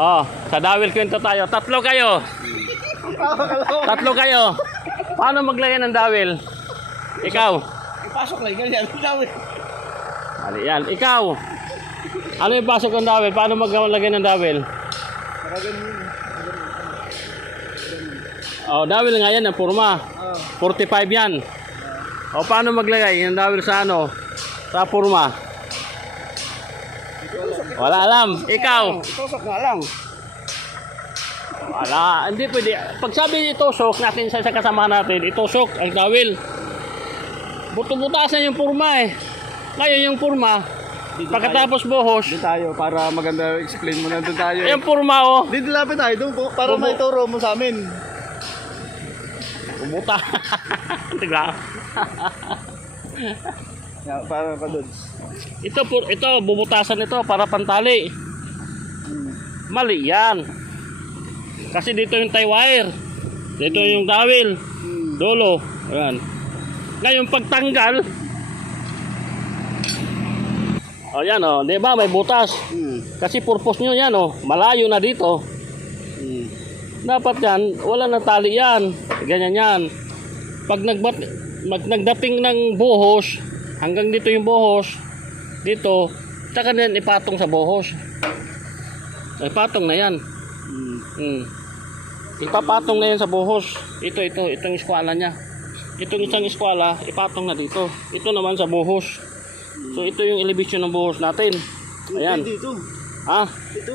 Oh, sa dawil kwento tayo. Tatlo kayo. Tatlo kayo. Paano maglagay ng dawil? Ikaw. Ipasok lang ganyan. Dawil. Ano yan? Ikaw. Ano yung pasok ng dawil? Paano maglagay ng dawil? Oh, dawil nga yan, ang purma. 45 yan. O, paano maglagay ng dawil sa ano? Sa purma? Wala alam. Ikaw. Itusok nga lang. Wala. Hindi pwede. Pag sabi itusok natin sa kasama natin, itusok ang dawil. Buto-butasan yung purma eh. Ngayon yung purma, pagkatapos buhos. Doon tayo para maganda explain mo na doon tayo. Yung purma oh. Dito lapit tayo doon po para maituro mo sa amin. Buta. Tiga. Para pa doon. Ito bubutasan ito para pantali. Mali yan. Kasi dito yung tie wire. Dito yung dawil. Dulo. Ayan. Ngayon pagtanggal. O yan o, di ba may butas? Kasi purpose nyo yan o, malayo na dito. Dapat yan, wala na tali yan. Ganyan yan. Pag nagdating ng buhos, hanggang dito yung buhos, dito, saka na yan ipatong sa buhos. Ipatong na yan. Ipapatong na yan sa buhos. Itong eskwala niya. Itong isang eskwala, ipatong na dito. Ito naman sa buhos. So ito yung elevation ng buhos natin. Ayan. Dito. Ha? Ito.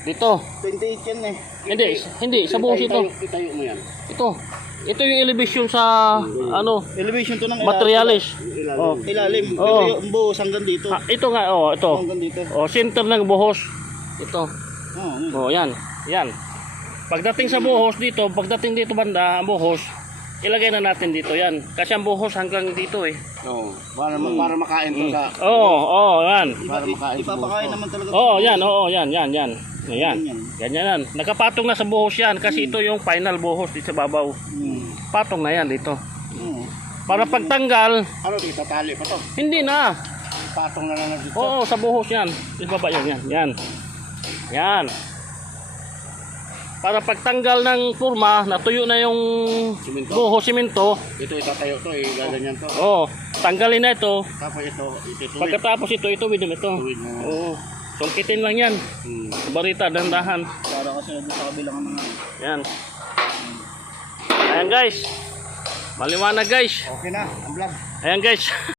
Dito. 28 yan eh. Hindi, sa buhos ito. Itayo mo yan. Ito yung elevation sa ano, Elevation to ng materialis. Oh. ilalim. Oo. Pero yung buhos hanggang dito. Ito nga, ito. Hanggang dito. Center ng buhos. Ito. Yan. Yan. Pagdating sa buhos dito, pagdating dito banda, ang buhos, ilagay na natin dito yan. Kasi ang buhos hanggang dito eh. Oo. Para makain to sa. Yan. Para makain. Ipapakain naman talaga. Yan. Ayan. Ganyan yan. Nakapatong na sa buhos yan kasi ito yung final buhos dito sa babaw. Patong na yan dito. Para pagtanggal, Ano dito? Tali pa to. hindi na. Patong na lang dito. Oo, sa buhos yan. Sa baba yan. Yan. Para pagtanggal ng purma, natuyo na yung Simento. buhos simento. Ito itatayo to eh. Gaganyan to. Tanggalin na ito. Tapos ito. Pagkatapos ito tuwid mo ito. Tuwid mo. Oo. Sungkitin lang yan. Barita, dandahan. Para kasi sa kabilang mga. Yan. Ayan guys. Maliwanag guys. Okay na. Ang vlog. Ayan guys.